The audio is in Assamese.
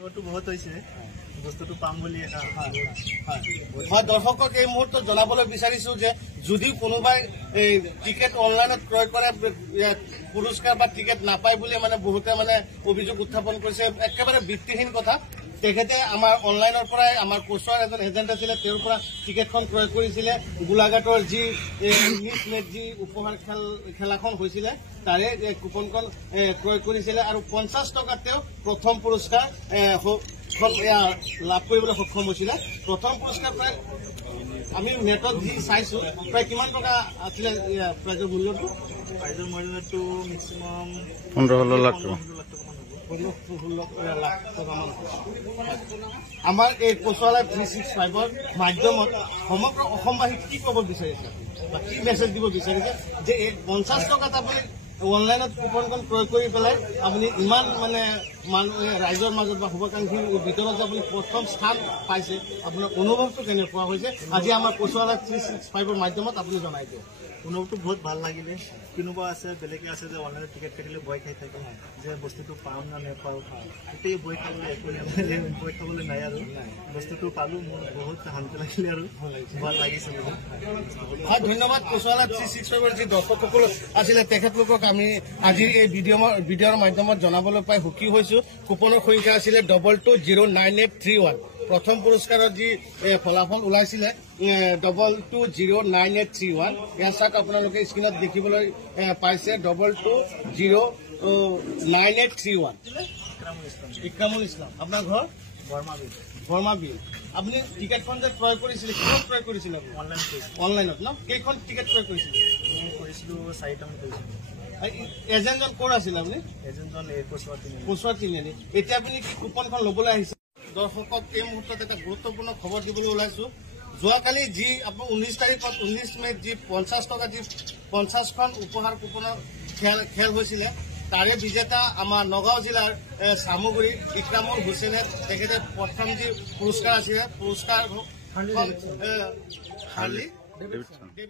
বহুত হৈছে বস্তুটো পাম বুলি মই দৰ্শকক এই মুহূৰ্তত জনাবলৈ বিচাৰিছো যে যদি কোনোবাই এই টিকেট অনলাইনত ক্ৰয় কৰা পুৰস্কাৰ বা টিকেট নাপায় বুলি মানে বহুতে মানে অভিযোগ উত্থাপন কৰিছে একেবাৰে ভিত্তিহীন কথা তেখেতে আমাৰ অনলাইনৰ পৰাই আমাৰ কোচৰ এজন এজেণ্ট আছিলে তেওঁৰ পৰা টিকেটখন ক্ৰয় কৰিছিলে গোলাঘাটৰ যি মিছ মেট যি উপহাৰ খেলাখন হৈছিলে তাৰে কুপনখন ক্ৰয় কৰিছিলে আৰু 50 টকাত তেওঁ প্ৰথম পুৰস্কাৰ লাভ কৰিবলৈ সক্ষম হৈছিলে প্ৰথম পুৰস্কাৰ প্ৰায় আমি নেটত যি চাইছো প্ৰায় কিমান টকা আছিলে প্ৰাইজৰ মূল্যটো মেক্সিমাম 15-16 লাখ টকা আমাৰ এই কোচৱালা 365 মাধ্যমত সমগ্ৰ অসমবাসীক কি ক'ব বিচাৰিছে বা কি মেছেজ দিব বিচাৰিছে যে এই 50 টকাত আপুনি অনলাইনত কুপনখন ক্ৰয় কৰি পেলাই আপুনি ইমান মানে ৰাইজৰ মাজত বা শুভাকাংক্ষীৰ ভিতৰত যে আপুনি প্ৰথম স্থান পাইছে আপোনাৰ অনুভৱটো কেনেকুৱা হৈছে আজি আমাৰ কোচৱালা 365 মাধ্যমত আপুনি জনাই দিয়ক অনুভৱটো বহুত ভাল লাগিলে কোনোবা আছে বেলেগে আছে যে অনলাইনত টিকেট কাটিলে ভয় খাই থাকে যে বস্তুটো পাম না নাপাওঁ গোটেই ভয় খাবলৈ একো ভয় খাবলৈ নাই আৰু বস্তুটো পালোঁ মোৰ বহুত শান্তি লাগিলে আৰু ভাল লাগিছে হয় ধন্যবাদ কোচৱালা 365 যি দৰ্শকসকল আছিলে তেখেতলোকক আমি আজিৰ এই ভিডিঅ'ৰ মাধ্যমত জনাবলৈ পাই সুখী হৈছো কুপনৰ সংখ্যা আছিলে 220981 প্ৰথম পুৰস্কাৰৰ যি ফলাফল ওলাইছিলে 220981 ইয়াৰ চাওক আপোনালোকে স্ক্ৰীনত দেখিবলৈ পাইছে 220981 ইকৰামুল ইছলাম আপোনাৰ ঘৰ বৰ্মা বিল আপুনি টিকেটখন যে ক্ৰয় কৰিছিলে কিমান ক্ৰয় কৰিছিলে অনলাইনত ন কেইখন টিকেট ক্ৰয় কৰিছিলে কৰিছিলোঁ 4টামান কৰিছিলোঁ এজেণ্টজন ক'ৰ আছিলে আপুনি এজেণ্টজন কোচৱাৰ তিনিআলি এতিয়া আপুনি কি কুপনখন ল'বলৈ আহিছে দৰ্শকক এই মুহূৰ্তত এটা গুৰুত্বপূৰ্ণ খবৰ দিবলৈ ওলাইছো যোৱাকালি যি আপোনাৰ 19 তাৰিখত 19 মেত যি 50 টকা যি 50খন উপহাৰ কুপনৰ খেল হৈছিলে তাৰে বিজেতা আমাৰ নগাঁও জিলাৰ চামগুৰি ইকৰামুল হুছেইনে তেখেতে প্ৰথম যি পুৰস্কাৰ আছিলে পুৰস্কাৰ